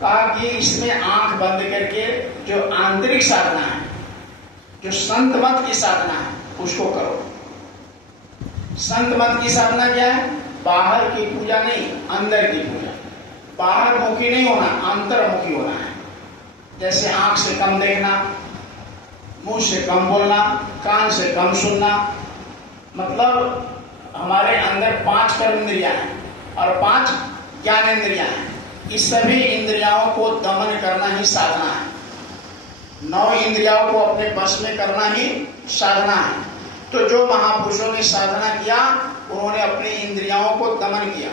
कहा कि इसमें आंख बंद करके जो आंतरिक साधना है, जो संत मत की साधना है, उसको करो। संत मत की साधना क्या है? बाहर की पूजा नहीं, अंदर की पूजा। बाहर मुखी नहीं होना, अंतर्मुखी होना है। जैसे आंख से कम देखना, मुंह से कम बोलना, कान से कम सुनना। मतलब हमारे अंदर 5 कर्म इंद्रियां हैं और 5 ज्ञान इंद्रियां हैं। इस सभी इंद्रियाओं को दमन करना ही साधना है। 9 इंद्रियाओं को अपने बस में करना ही साधना है। तो जो महापुरुषों ने साधना किया, उन्होंने अपनी इंद्रियाओं को दमन किया,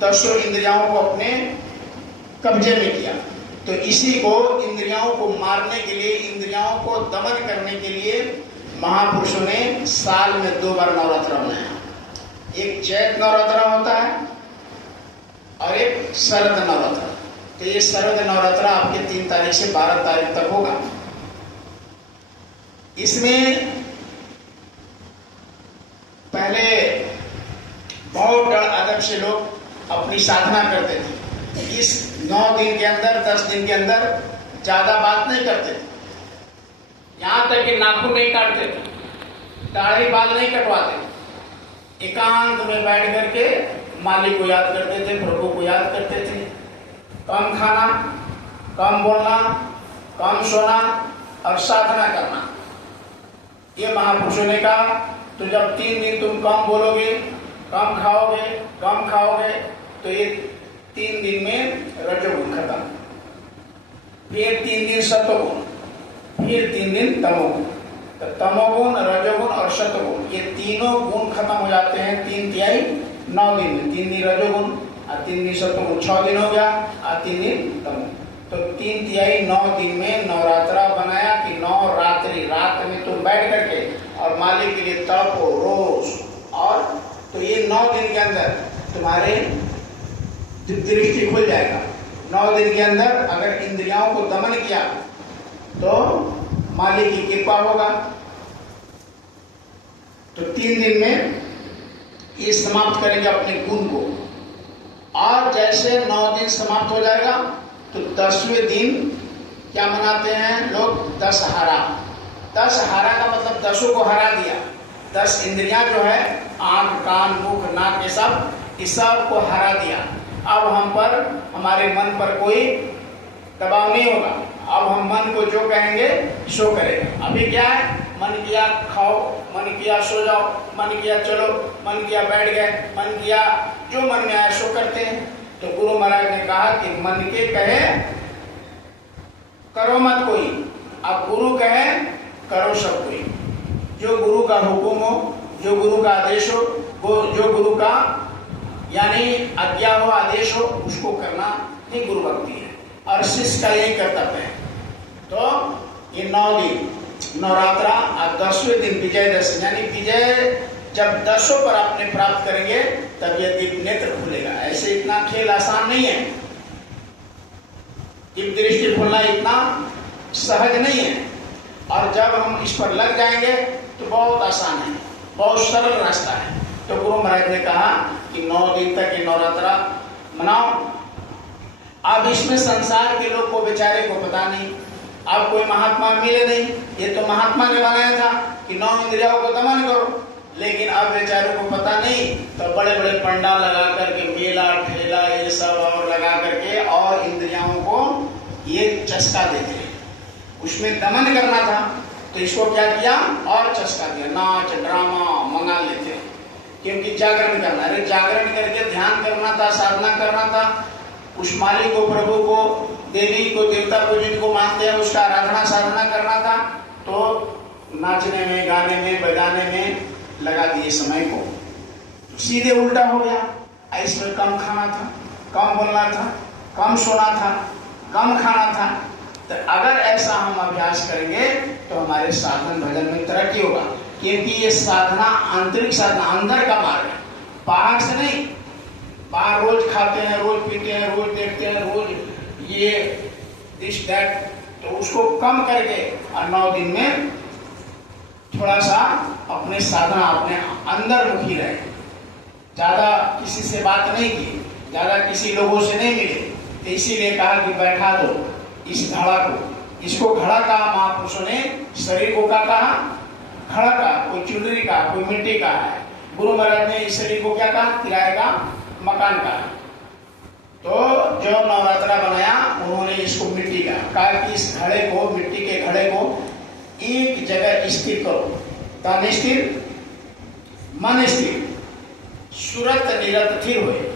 10 इंद्रियाओं को अपने कब्जे में किया। तो इसी को, इंद्रियाओं को मारने के लिए, इंद्रियाओं को दमन करने के लिए महापुरुषों ने साल में 2 बार नवरात्र बनाया। एक चैत नवरात्र होता है और एक शरद नवरात्र। तो ये शरद नवरात्र आपके 3 तारीख से 12 तारीख तक होगा। इसमें पहले बहुत डर अदब से लोग अपनी साधना करते थे। इस 9 दिन के अंदर, 10 दिन के अंदर ज्यादा बात नहीं करते थे। यहां तक कि नाखून नहीं काटते थे, दाढ़ी बाल नहीं कटवाते। एकांत में बैठ करके मालिक को याद करते थे, प्रभु को याद करते थे। कम खाना, कम बोलना, कम सोना और साधना करना, ये महापुरुषों ने कहा। तो जब 3 दिन तुम कम बोलोगे, कम खाओगे, तो ये 3 दिन में रजोगुण खत्म, फिर 3 दिन सत्वगुण, फिर 3 दिन तमोगुण। तो तमोगुण, रजोगुण और सत्वगुण, ये तीनों गुण खत्म हो जाते हैं 3 तिहाई 9 दिन में। 3 दिन रजोगुण और 3 दिन सत्वगुण, 6 दिन हो गया और 3 दिन तमोगुण। तो 3 तिहाई 9 दिन में नवरात्रा बनाया कि 9 रात्रि, रात में तुम बैठ करके और मालिक के लिए तड़पो रोज। और तो ये 9 दिन के अंदर तुम्हारे दृष्टि खुल जाएगा। 9 दिन के अंदर अगर इंद्रियाओं को दमन किया तो मालिक की कृपा होगा। तो 3 दिन में ये समाप्त करेंगे अपने गुण को। और जैसे 9 दिन समाप्त हो जाएगा तो 10वें दिन क्या मनाते हैं लोग? दशहरा। दशहरा का मतलब 10 को हरा दिया। 10 इंद्रियां जो है, आंख, कान, मुख, नाक, ये सब को हरा दिया। अब हम पर, हमारे मन पर कोई दबाव नहीं होगा। अब हम मन को जो कहेंगे सो करेगा। अभी क्या है? मन किया खाओ, मन किया सो जाओ, मन किया चलो, मन किया बैठ गए, मन किया जो मन में आया सो करते हैं। तो गुरु महाराज ने कहा कि मन के कहे करो मत कोई, अब गुरु कहे करो सब कोई। जो गुरु का हुक्म हो, जो गुरु का आदेश हो, वो जो गुरु का यानी आज्ञा हो, आदेश हो, उसको करना ही गुरु भक्ति है और शिष्य का यही कर्तव्य है। तो ये 9 दिन नवरात्रा और 10वें दिन विजयदशमी, यानी विजय जब 10 पर आपने प्राप्त करेंगे तब ये दिव्य नेत्र खुलेगा। ऐसे इतना खेल आसान नहीं है, दिव्य दृष्टि खुलना इतना सहज नहीं है। और जब हम इस पर लग जाएंगे तो बहुत आसान है, बहुत सरल रास्ता है। तो गुरु महाराज ने कहा कि 9 दिन तक ये नवरात्रा मनाओ। अब इसमें संसार के लोग को बेचारे को पता नहीं, अब कोई महात्मा मिले नहीं। ये तो महात्मा ने बनाया था कि 9 इंद्रियों को दमन करो, लेकिन अब बेचारों को पता नहीं। तो बड़े बड़े पंडाल लगा करके, मेला ठेला ये सब और लगा करके और इंद्रियों को ये चस्का देते हैं। उसमें दमन करना था तो इसको क्या किया और चस्का दिया, नाच ड्रामा मंगा लेते हैं। क्योंकि जागरण करना, अरे जागरण करके ध्यान करना था, साधना करना था, उस मालिक को, प्रभु को, देवी को, देवता को जिनको मानते हैं उसका आराधना साधना करना था। तो नाचने में, गाने में, बजाने में लगा दिए समय को। सीधे उल्टा हो गया। इसमें कम खाना था, कम बोलना था, कम सोना था, कम खाना था। तो अगर ऐसा हम अभ्यास करेंगे तो हमारे साधन भजन में तरक्की होगा। क्योंकि ये साधना आंतरिक साधना, अंदर का मार्ग है, बाहर से नहीं। बाहर रोज खाते हैं, रोज पीते हैं, रोज देखते हैं, रोज ये दिस दैट, तो उसको कम करके और 9 दिन में थोड़ा सा अपने साधना, अपने अंदर मुखी रहे। ज्यादा किसी से बात नहीं की, ज्यादा किसी लोगों से नहीं मिले, तो इसीलिए कहा कि बैठा दो इस घड़ा को। इसको घड़ा कहा महापुरुषों ने, शरीर को क्या कहा? घड़ा का। कोई चुनरी का, कोई मिट्टी का है। गुरु महाराज ने इस शरीर को क्या कहा? किराए का मकान का। तो जो नवरात्रा बनाया उन्होंने इसको मिट्टी का कहा कि इस घड़े को, मिट्टी के घड़े को एक जगह स्थिर करो। तन स्थिर, मन स्थिर, सुरत निरत थिर हुए।